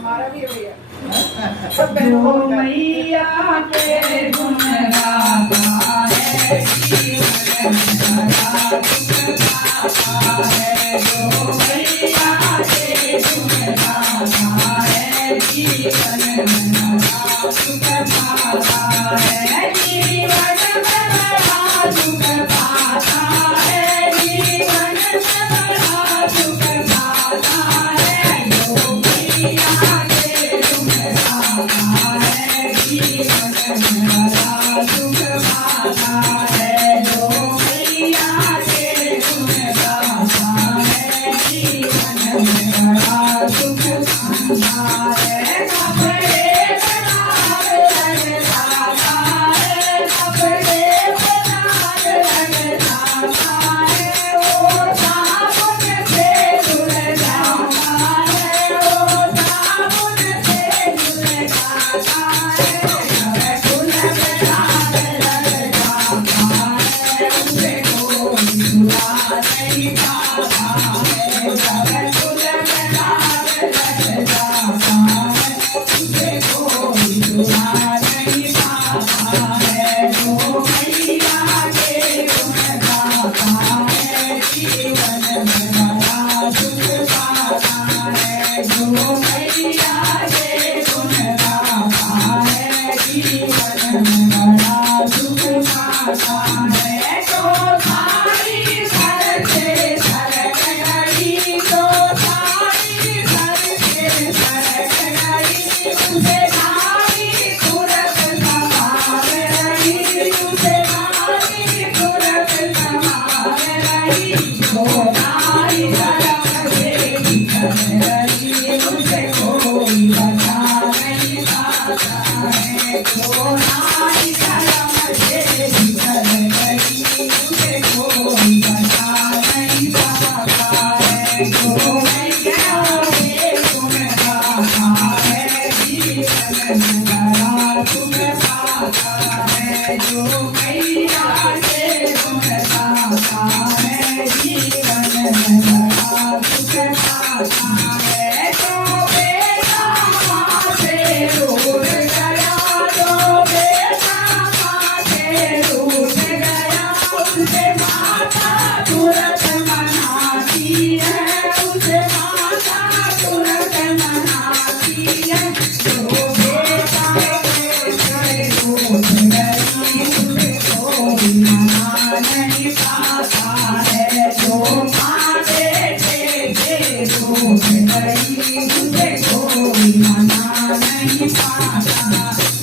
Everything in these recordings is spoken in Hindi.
हमारा भी भैया जो मैया के गुण गाता है जीवन हमारा सुख पाता है। जो मैया के गुण गाता है जीवन हमारा सुख पाता है। जीवन हमारा सुख पाता है। जीवन हमारा सुख पाता है। जो मैया के गुण गाता है जीवन हमारा सुख पाता है। जो मैया के गुण गाता है जीवन हमारा सुख पाता है। कपड़े बनार लग जाता है। कपड़े बनार लग जाता है। वो साबुन से धुल जाता है। वो साबुन से धुल जाता है। फूल बनार लग जाता है। उसे कोई धुला नहीं पाता है। फूल बनार लग जाता है। उसे कोई धुला नहीं पाता है। जो मैया के गुण गाता है जीवन हमारा सुख पाता है। जो मैया के गुण गाता है जीवन हमारा सुख पाता है। तो सारी सर से सरक गई। तो सारी सर से सरक गई। उसे नारी तुरंत संभाल रही। उसे नारी तुरंत संभाल रही। वो नारी धर्म से निकल रही। उसे कोई बचा नहीं पाता है। जो नारी धर्म से निकल रही। उसे कोई बचा नहीं पाता है। जो मैया के गुण गाता है जीवन हमारा सुख पाता है। जो मैया के गुण गाता है जीवन हमारा सुख पाता है। तो बेटा माँ से दूर गया। तो बेटा माँ से दूर गया। उसे माता तुरंत मनाती है। उसे माता तुरंत मनाती है। जो बेटा के दूर गई। उसे कोई मना नहीं पाता है। जो माँ बेटे के दूर गई। उसे कोई मना नहीं पाता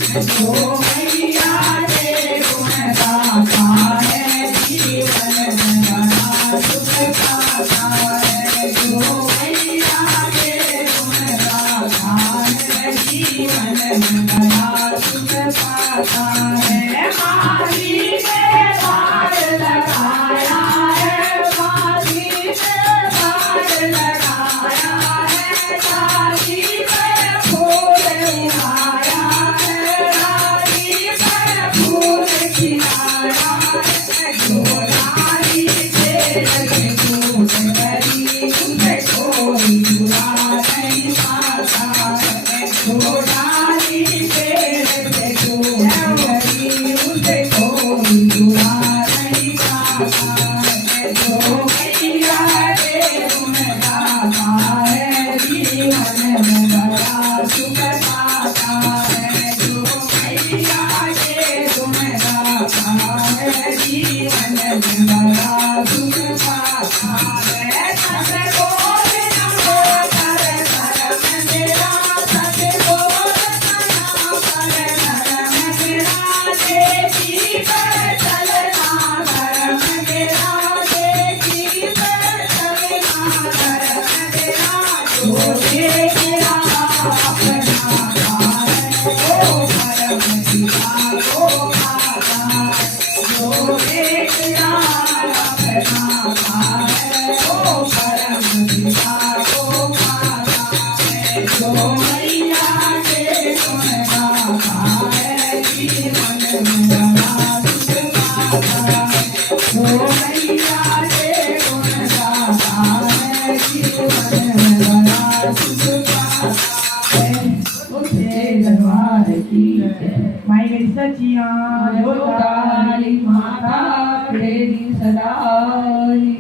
है। जो मैया के गुण गाता है जीवन हमारा सुख पाता है। जो मैया के गुण गाता है जीवन हमारा सुख पाता है। माली ने बार लगाया है। माली ने बार लगाया है। डाली पर फूल उगाया है। डाली पर फूल खिलाया है। जो नारी तेरे से दूर गई। उसे कोई बुला नहीं पाता है। जो नारी तेरे से दूर गई। उसे कोई बुला नहीं पाता है। जो मैया के गुण गाता है जीवन हमारा सुख पाता है। जो मैया के गुण गाता है जीवन हमारा सुख पाता है। सत बोल नमो कर धर्म तेरा। सत बोल नमो कर धर्म तेरा। देखी पर चलना धर्म तेरा। देखी पर चलना धर्म तेरा। जो देखा अपना है। वो धर्म पिता को पाता है। जो देखा अपना है। वो धर्म पिता को पाता है। जो मैया के गुण गाता है जीवन हमारा सुख पाता है। जो मैया के गुण गाता है जीवन हमारा सुख पाता है। दरबार की जय। माई मेरी सचिया जो तारी माता तेरी सदाई